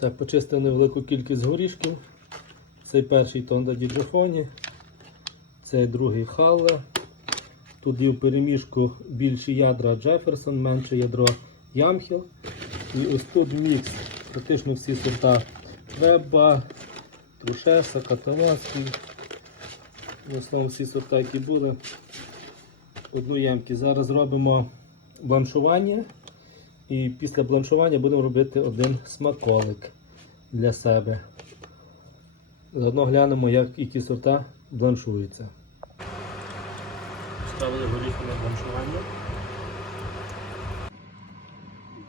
Так, почистив невелику кількість горішків. Цей перший тонда діджофоні, цей другий халла. Тут є в переміжку більші ядра Джеферсон, менше ядро Ямхіл. І ось тут мікс. Практично всі сорта Вебба, Трушеса, Каталанський. В основному всі сорта, які були. Одну ємкість. Зараз робимо бланшування. І після бланшування будемо робити один смаколик для себе. Заодно глянемо, як які сорта бланшуються. Ставили горіхи на бланшування.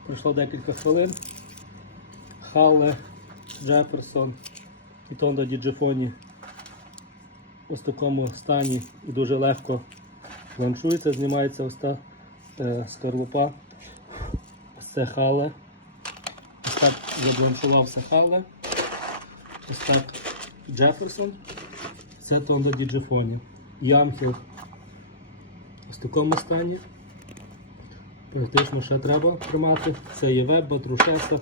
Пройшло декілька хвилин. Халле, Джеферсон і Тондо Діджифоні ось в такому стані і дуже легко бланшується, знімається ось та е, скорлупа. Ось Ось так забланшувався хале. Ось так Джеферсон. Це Тондо Діджифоні. Ямхіл ось в такому стані. Практично ще треба тримати. Це є вебба, трушеса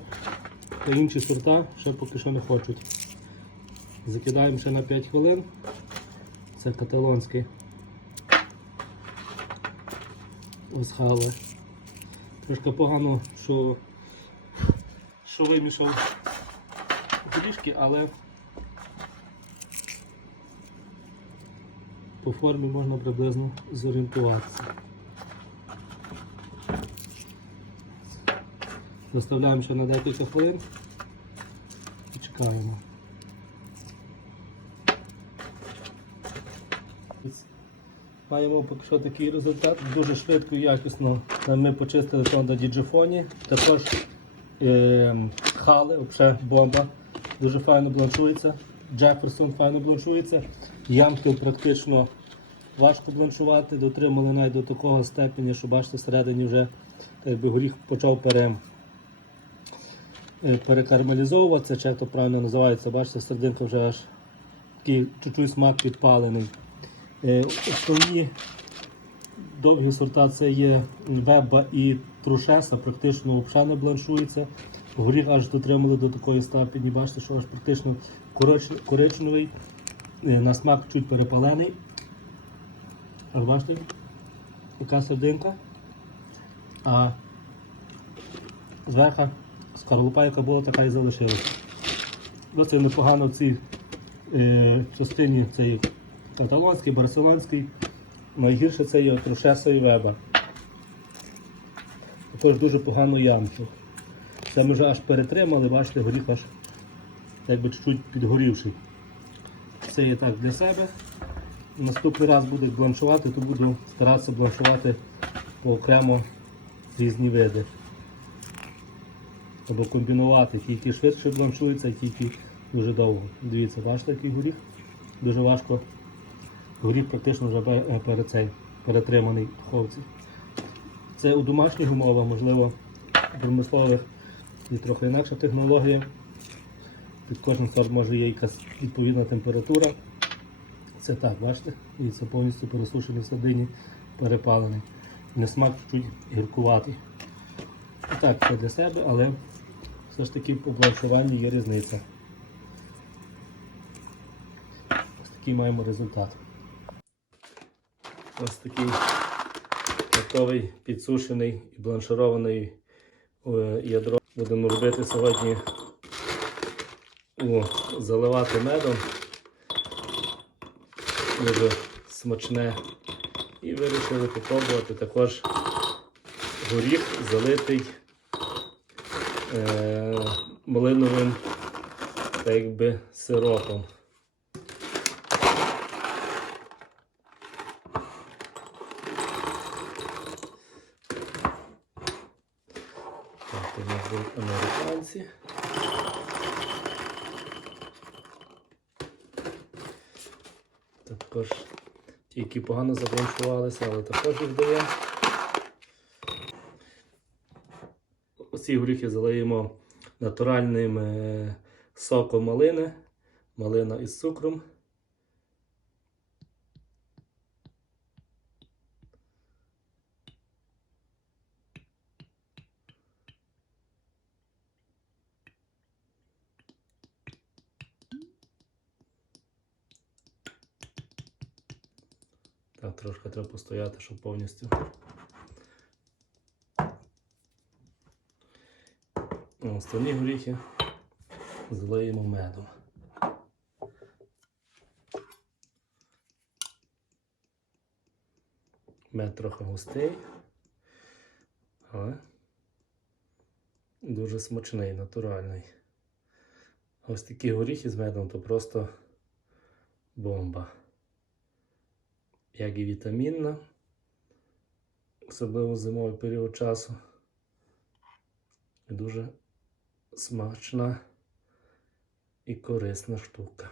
та інші сорта, ще поки що не хочуть. Закидаємо ще на 5 хвилин. Це каталонський. Ось хале. Трошки погано, що, що вимішав горішки, але по формі можна приблизно зорієнтуватися. Заставляємо ще на декілька хвилин і чекаємо. Маємо поки що такий результат. Дуже швидко і якісно ми почистили то на діджифоні. Також е, хали, взагалі бомба. Дуже файно бланшується. Джеферсон файно бланшується. Ямків практично важко бланшувати. Дотримали навіть до такого степеня, що бачите, всередині вже якби горіх почав пере, е, перекармелізовуватися, чи як то правильно називається, бачите, серединка вже аж такий чуть-чуть смак підпалений. Е, Основні довгі сорта це є вебба і трушеса, практично взагалі не бланшується. Горіх аж дотримали до такої степені, бачите, що аж практично коричневий, е, на смак чуть перепалений. Аж бачите, яка сердинка. А зверху скорлупа, яка була, така і залишилася. Досить непогано в цій е, частині цей каталонський, барселонський. Найгірше це є Трушеса і Веба. Також дуже погано ямку. Це ми вже аж перетримали, бачите, горіх аж якби чуть-чуть підгорівший. Це є так для себе. Наступний раз буде бланшувати, то буду старатися бланшувати окремо різні види. Або комбінувати, ті, які швидше бланшуються, і ті, які дуже довго. Дивіться, бачите, який горіх? Дуже важко. Горіх практично вже е, перед цей, перетриманий в ховці. Це у домашніх умовах, можливо, у промислових і трохи інакша технологія. Під кожним сорт може є якась відповідна температура. Це так, бачите? І це повністю пересушений в садині, перепалений. Не смак чуть гіркуватий. Так, це для себе, але все ж таки по бланшуванні є різниця. Ось такий маємо результат. Ось такий готовий підсушений і бланширований е, ядро. Будемо робити сьогодні о, заливати медом. Дуже смачне. І вирішили попробувати також горіх залитий е, малиновим так якби сиропом. Так, у нас будуть американці. Також ті, які погано забланшувалися, але також їх даємо. Оці горіхи залиємо натуральним е, соком малини, малина із цукром. Трошки треба постояти, щоб повністю. О, Остальні горіхи залиємо медом. Мед трохи густий, але дуже смачний, натуральний. Ось такі горіхи з медом то просто бомба. Як і вітамінна, особливо зимовий період часу. Дуже смачна і корисна штука.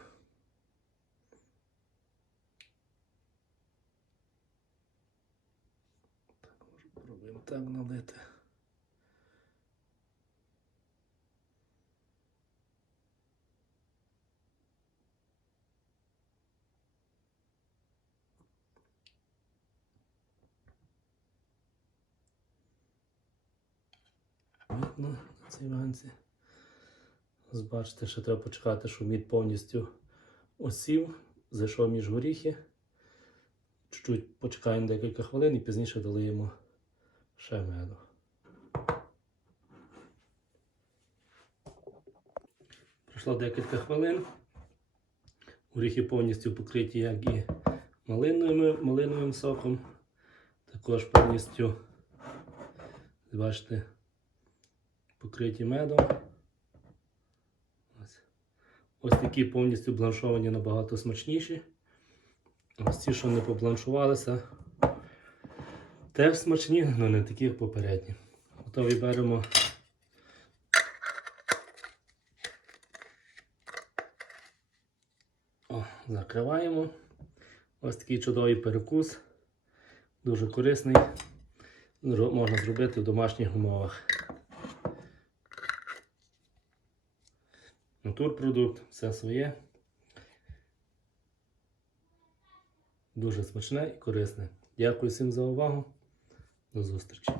Так, може пробуємо так налити. На цій ванці. Бачите, що треба почекати, щоб мід повністю осів, зайшов між горіхи. Чуть-чуть почекаємо декілька хвилин і пізніше долиємо ще меду. Пройшло декілька хвилин. Горіхи повністю покриті як і малиновим, малиновим соком. Також повністю, бачите, покриті медом. Ось. Ось такі повністю бланшовані набагато смачніші. Ось ці, що не побланшувалися, теж смачні, але не такі, як попередні. Готові беремо. О, закриваємо. Ось такий чудовий перекус. Дуже корисний. Можна зробити в домашніх умовах. Натурпродукт, все своє. Дуже смачне і корисне. Дякую всім за увагу. До зустрічі.